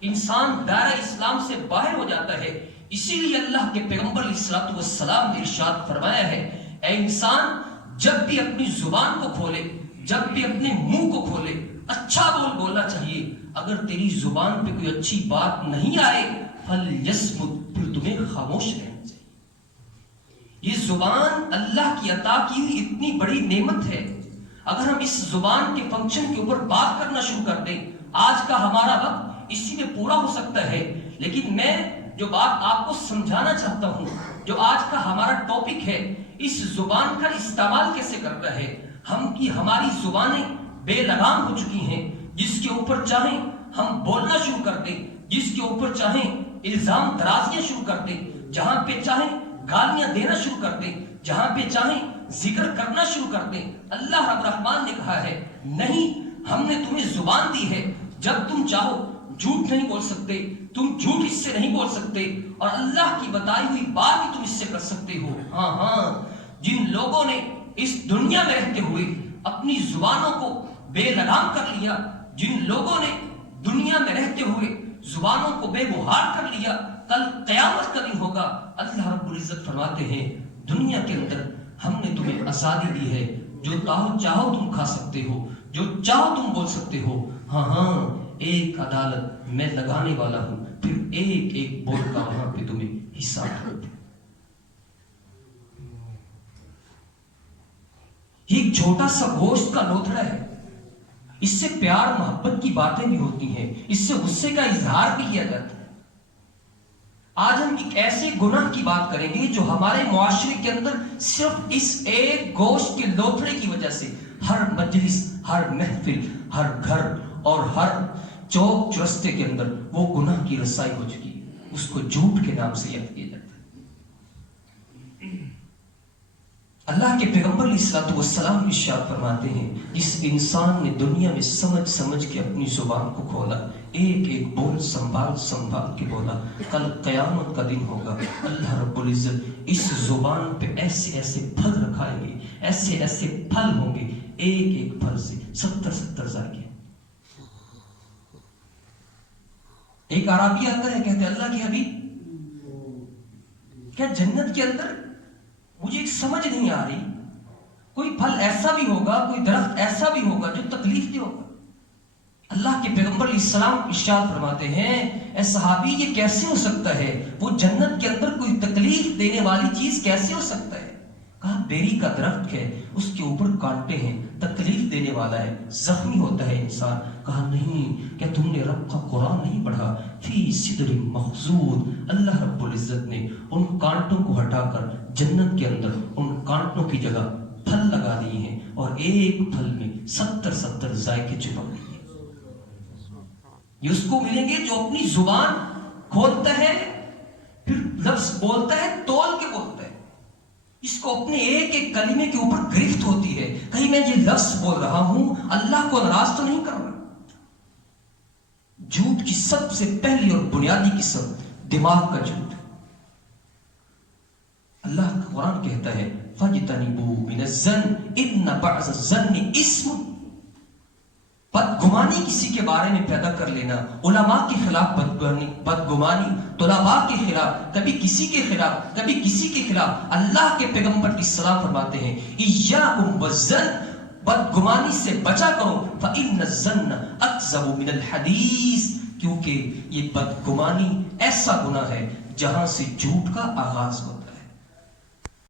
انسان دائرہ اسلام سے باہر ہو جاتا ہے. اسی لیے اللہ کے پیغمبر علیہ الصلوۃ والسلام نے ارشاد فرمایا ہے، اے انسان جب بھی اپنی زبان کو کھولے، جب بھی اپنے منہ کو کھولے، اچھا بولنا چاہیے. اگر تیری زبان پہ کوئی اچھی بات نہیں آئے فَلْيَصْمُتْ، پھر تمہیں خاموش رہنا چاہیے. یہ زبان اللہ کی عطا کی ہوئی اتنی بڑی نعمت ہے. اگر ہم اس زبان کے فنکشن کے اوپر بات کرنا شروع کر دیں، آج کا ہمارا وقت اسی میں پورا ہو سکتا ہے، لیکن میں جو بات آپ کو سمجھانا چاہتا ہوں، جو آج کا ہمارا ٹاپک ہے، اس زبان کا استعمال کیسے کرتا ہے. ہماری زبانیں بے لگام ہو چکی ہیں. جس کے اوپر چاہیں ہم بولنا شروع کر دیں، جس کے اوپر چاہیں الزام درازیاں شروع کر دیں، جہاں پہ چاہیں گالیاں دینا شروع کر دیں، جہاں پہ چاہیں ذکر کرنا شروع کر دیں. اللہ رب الرحمن نے کہا ہے نہیں، ہم نے تمہیں زبان دی ہے، جب تم چاہو جھوٹ نہیں بول سکتے، تم جھوٹ اس سے نہیں بول سکتے، اور اللہ کی بتائی ہوئی بات بھی تم اس سے کر سکتے ہو. ہاں جن لوگوں نے اس دنیا میں رہتے ہوئے اپنی زبانوں کو بے لگام کر لیا، جن لوگوں نے دنیا میں رہتے ہوئے زبانوں کو بے بہار کر لیا، کل قیامت کا دن ہوگا. اللہ رب العزت فرماتے ہیں دنیا کے اندر ہم نے تمہیں آزادی دی ہے، جو چاہو تم کھا سکتے ہو، جو چاہو تم بول سکتے ہو. ہاں ایک عدالت میں لگانے والا ہوں، پھر ایک ایک بول کا وہاں پہ تمہیں حساب کرتے. ایک چھوٹا سا گوشت کا لوتھڑا ہے، اس سے پیار محبت کی باتیں بھی ہوتی ہیں، اس سے غصے کا اظہار بھی کیا جاتا ہے. آج ہم ایک ایسے گناہ کی بات کریں گے جو ہمارے معاشرے کے اندر صرف اس ایک گوشت کے لوتھڑے کی وجہ سے ہر مجلس، ہر محفل، ہر گھر اور ہر چوک چرستے کے اندر وہ گناہ کی رسائی ہو چکی ہے. اس کو جھوٹ کے نام سے یاد کیا جاتا ہے. اللہ کے پیغمبر علیہ الصلوۃ والسلام ارشاد فرماتے ہیں جس انسان نے دنیا میں سمجھ سمجھ کے اپنی زبان کو کھولا، ایک ایک بول سنبھال سنبھال کے بولا، کل قیامت کا دن ہوگا. اللہ رب العزت اس زبان پہ ایسے ایسے پھل رکھائیں گے، ایسے ایسے پھل ہوں گے، ایک ایک پھل سے 70 ذائقے. ایک عربی آتا ہے، کہتے اللہ کے حبیب کیا جنت کے اندر مجھے ایک سمجھ نہیں آ رہی، کوئی پھل ایسا بھی ہوگا، کوئی درخت ایسا بھی ہوگا جو تکلیف دہ ہوگا. اللہ کے پیغمبر علیہ السلام ارشاد فرماتے ہیں اے صحابی یہ کیسے ہو سکتا ہے، وہ جنت کے اندر کوئی تکلیف دینے والی چیز کیسے ہو سکتا ہے. کہا بیری کا درخت ہے، اس کے اوپر کانٹے ہیں، تکلیف دینے والا ہے، زخمی ہوتا ہے انسان. کہا نہیں، کیا تم نے رب کا قرآن نہیں پڑھا، فی صدر مخضود. اللہ رب العزت نے ان کانٹوں کو ہٹا کر جنت کے اندر ان کانٹوں کی جگہ پھل لگا دیے ہیں، اور ایک پھل میں 70 ذائقے چپک دیے. یہ اس کو ملیں گے جو اپنی زبان کھولتا ہے، پھر لفظ بولتا ہے، تول کے بولتا ہے. اس کو اپنے ایک ایک کلمے کے اوپر گرفت ہوتی ہے، کہیں میں یہ لفظ بول رہا ہوں اللہ کو ناراض تو نہیں کر رہا. جھوٹ کی سب سے پہلی اور بنیادی قسم دماغ کا جھوٹ. اللہ کا قرآن کہتا ہے فَاجْتَنِبُوا مِنَ الظَّنِّ إِنَّ بَعْضَ الظَّنِّ اسم. بدگمانی کسی کے بارے میں پیدا کر لینا، علماء کے خلاف بدگمانی، طلباء کے خلاف، کبھی کسی کے خلاف، کبھی کسی کے خلاف. اللہ کے پیغمبر علیہ السلام فرماتے ہیں إِيَّاكُمْ وَالظَّنَّ، بدگمانی سے بچا کرو، فَإِنَّ الظَّنَّ أَكْذَبُ مِنَ الْحَدِيثِ، کیونکہ یہ بدگمانی ایسا گناہ ہے جہاں سے جھوٹ کا آغاز ہوتا ہے.